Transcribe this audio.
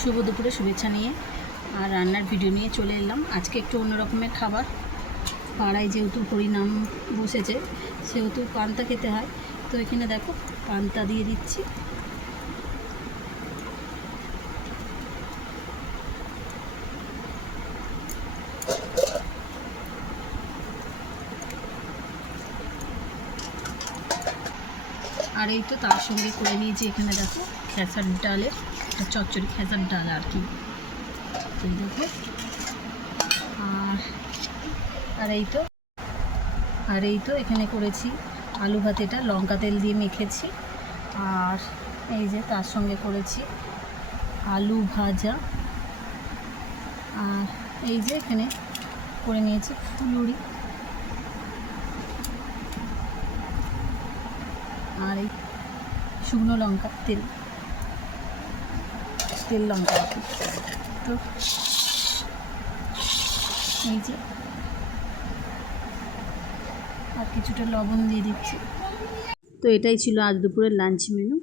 শুভ দুপুরে শুভেচ্ছা নিয়ে আর রান্নার ভিডিও নিয়ে চলে এলাম। আজকে একটু অন্য রকমের খাবার। পাড়ায় যেহেতু হরিনাম বসেছে সেহেতু পান্তা খেতে হয়, তো এখানে দেখো পান্তা দিয়ে দিচ্ছি। আর এই তো তার সঙ্গে করে নিয়েছি এখানে দেখো খেসার ডালের একটা চচ্চড়ি, খেসার ডাল আর কি, এই দেখো। আর এই তো এখানে করেছি আলু ভাত, এটা লঙ্কা তেল দিয়ে মেখেছি। আর এই যে তার সঙ্গে করেছি আলু ভাজা। আর এই যে এখানে করে নিয়েছি ফুলুরি। আর এই শুকনো লঙ্কা তেল লঙ্কা আর কি। তো এই যে আর কিছুটা লবণ দিয়ে দিচ্ছি। তো এটাই ছিল আজ দুপুরের লাঞ্চ মেনু।